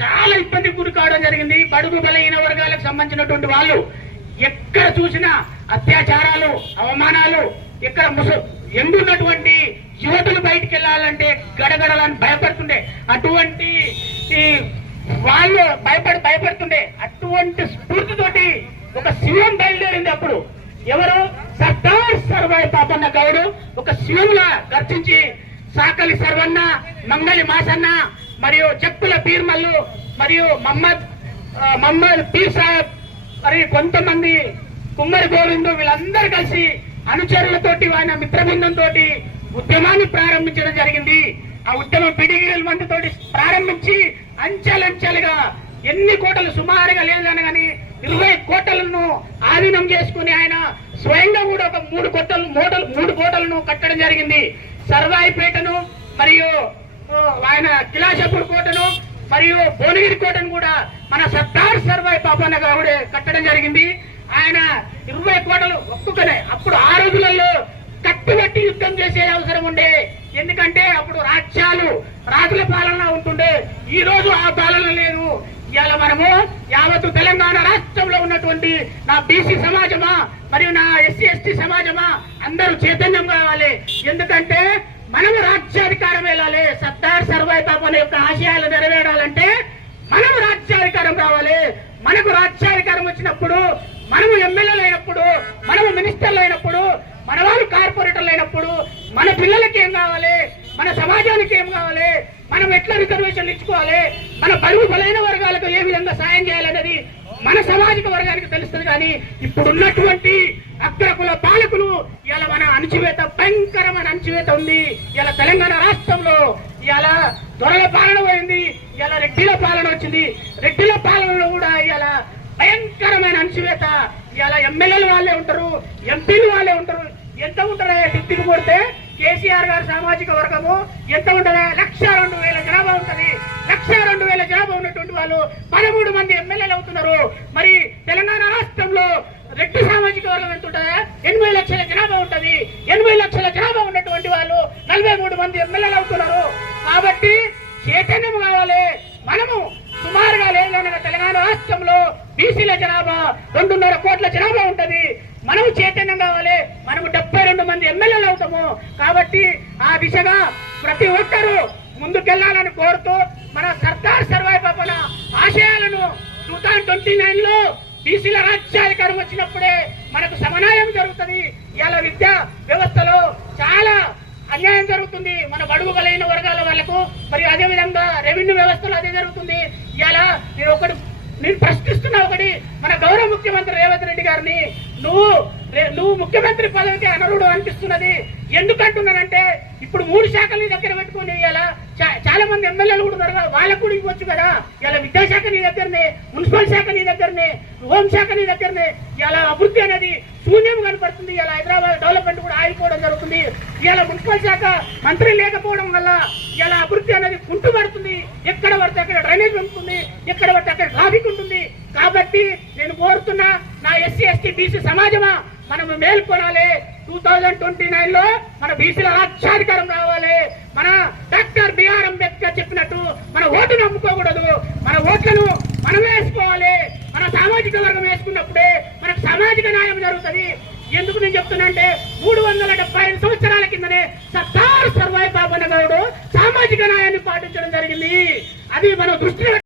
చాలా ఇబ్బందికి గురి కావడం జరిగింది. బడుగు బలహీన వర్గాలకు సంబంధించినటువంటి వాళ్ళు ఎక్కడ చూసినా అత్యాచారాలు, అవమానాలు, ఇక్కడ ఎండున్నటువంటి యువతులు బయటికి వెళ్ళాలంటే గడగడలని భయపడుతుండే. అటువంటి వాళ్ళు భయపడుతుండే. అటువంటి స్ఫూర్తితోటి ఒక శివం బయలుదేరింది. అప్పుడు ఎవరు? సర్దార్ సర్వాయి పాపన్న గౌడు ఒక శివంలా గర్జించి సాకలి సర్వన్న, మంగళి మాసన్న మరియు చెక్కుల పీర్మల్లు మరియు మహమ్మద్ పీర్ సాహెబ్ మరి కొంతమంది కుమ్మరి గోవిందు వీళ్ళందరూ కలిసి అనుచరులతోటి ఆయన మిత్రబృందంతో ఉద్యమాన్ని ప్రారంభించడం జరిగింది. ఆ ఉద్యమం పిడిగిల మందితోటి ప్రారంభించి అంచెలంచెలుగా ఎన్ని కోటలు సుమారుగా లేదని కానీ 20 కోటలను ఆధీనం చేసుకుని ఆయన స్వయంగా కూడా ఒక 3 కోటలను కట్టడం జరిగింది. సర్వాయిపేటను మరియు ఆయన కిలాషపూర్ కోటను మరియు భువనగిరి కోటను కూడా మన సర్దార్ సర్వాయి పాపన్న గౌడే కట్టడం జరిగింది. ఆయన 20 కోటలు ఒక్కొక్కనే. అప్పుడు ఆ రోజులలో కట్టుబట్టి యుద్ధం చేసే అవసరం ఉండే. ఎందుకంటే అప్పుడు రాజుల పాలన ఉంటుండే. ఈ రోజు ఆ పాలన లేదు. ఇవాళ మనము యావత్తు తెలంగాణ రాష్ట్రంలో ఉన్నటువంటి నా బీసీ సమాజమా మరియు నా ఎస్సీ ఎస్టీ సమాజమా అందరూ చైతన్యం కావాలి. ఎందుకంటే మనము రాజ్యాధికారం వెళ్ళాలి. సర్దార్ సర్వాయి పాపన్న యొక్క ఆశయాలు నెరవేరాలంటే మనము రాజ్యాధికారం రావాలి. మనకు రాజ్యాధికారం వచ్చినప్పుడు, మనము ఎమ్మెల్యేలు అయినప్పుడు, మనము మినిస్టర్లు అయినప్పుడు, మన వాళ్ళు కార్పొరేటర్లు అయినప్పుడు మన పిల్లలకి ఏం కావాలి, మన సమాజానికి ఏం కావాలి, మనం ఎట్లా రిజర్వేషన్లు ఇచ్చుకోవాలి, మన బడుగు బలైన వర్గాలకు ఏ విధంగా సాయం చేయాలనేది మన సామాజిక వర్గానికి తెలుస్తుంది. కానీ ఇప్పుడున్నటువంటి అగ్రకుల పాలకులు ఇలా మన అణచివేత, భయంకరమైన అణచివేత ఉంది. ఇలా తెలంగాణ రాష్ట్రంలో ఇలా దొరల పాలన పోయింది, ఇలా రెడ్డిల పాలన వచ్చింది. రెడ్డిల పాలనలో కూడా ఇలా భయంకరమైన అణచివేత. ఇలా ఎమ్మెల్యేలు వాళ్ళే ఉంటారు, ఎంపీలు వాళ్ళే ఉంటారు. ఎంత ఉంటారా డిప్యూటీ కొడితే కేసీఆర్ గారి సామాజిక వర్గము ఎంత ఉంటుందా? 1,02,000 జనాభా ఉంటుంది. 1,02,000 జనాభా ఉన్నటువంటి వాళ్ళు 13 మంది ఎమ్మెల్యేలు అవుతున్నారు. మరి తెలంగాణ రాష్ట్రంలో రెడ్డి సామాజిక వర్గం ఎంత ఉంటుందా? 80 లక్షల జనాభా ఉంటుంది. 80 లక్షల జనాభా ఉన్నటువంటి వాళ్ళు 43 మంది ఎమ్మెల్యేలు అవుతున్నారు. కాబట్టి చైతన్యం కావాలి. మనము సుమారుగా లేదనగా తెలంగాణ రాష్ట్రంలో బీసీల జనాభా 2.5 కోట్ల జనాభా ఉంటది. మనము చైతన్యం కావాలి. మనము 72 మంది ఎమ్మెల్యేలు అవుతాము. కాబట్టి ఆ దిశగా ప్రతి ఒక్కరూ ముందుకెళ్లాలని కోరుతూ మన సర్దార్ సర్వాయి పాపన్న ఆశయాలను 2029 లో బీసీల రాజ్యాధికారం వచ్చినప్పుడే మనకు సమన్వయం జరుగుతుంది. ఇలా విద్యా వ్యవస్థలో చాలా అన్యాయం జరుగుతుంది మన బడుగు బలైన వర్గాల వాళ్లకు. మరి అదే విధంగా రెవెన్యూ వ్యవస్థలో అదే జరుగుతుంది. ఇలా నేను ప్రశ్నిస్తున్నా ఒకటి, మన గౌరవ ముఖ్యమంత్రి రేవంత్ రెడ్డి గారిని, నువ్వు ముఖ్యమంత్రి పదవికి అనర్హుడు అనిపిస్తున్నది. ఎందుకంటున్నానంటే ఇప్పుడు 3 శాఖలు నీ దగ్గర పెట్టుకుని ఇలా చాలా మంది ఎమ్మెల్యేలు కూడా ఉన్నారు. వాళ్ళకు కూడా ఇవ్వచ్చు కదా. ఇలా విద్యాశాఖ నీ దగ్గరనే, మున్సిపల్ శాఖ నీ దగ్గరనే, హోంశాఖ నీ దగ్గరనే. ఇలా అభివృద్ధి అనేది శూన్యం కనపడుతుంది. ఇలా హైదరాబాద్ డెవలప్మెంట్ కూడా ఆగిపోవడం జరుగుతుంది. ఇలా మున్సిపల్ శాఖ మంత్రి లేకపోవడం వల్ల ఇలా అభివృద్ధి అనేది కుంటుపడుతుంది. ఎక్కడ పడితే అక్కడ డ్రైనేజ్ ఉంటుంది, ఎక్కడ పడితే అక్కడ ట్రాఫిక్ ఉంటుంది. కాబట్టి నేను కోరుతున్నా నా ఎస్సీ ఎస్టీ బీసీ సమాజమా, మనము మేల్కొనాలి. 2029 లో మన బీసీల రాజ్యాధికారం రావాలి. మన డాక్టర్ బిఆర్ అంబేద్కర్ చెప్పినట్టు మన ఓటును అమ్ముకోకూడదు. మన ఓట్లను మనం వేసుకోవాలి. మన సామాజిక వర్గం వేసుకున్నప్పుడే మనకు సామాజిక న్యాయం జరుగుతుంది. ఎందుకు నేను చెప్తున్నా అంటే 375 సంవత్సరాల కిందనే సర్దార్ సర్వాయి పాపన్న గౌడు సామాజిక న్యాయాన్ని పాటించడం జరిగింది. అది మనం దృష్టి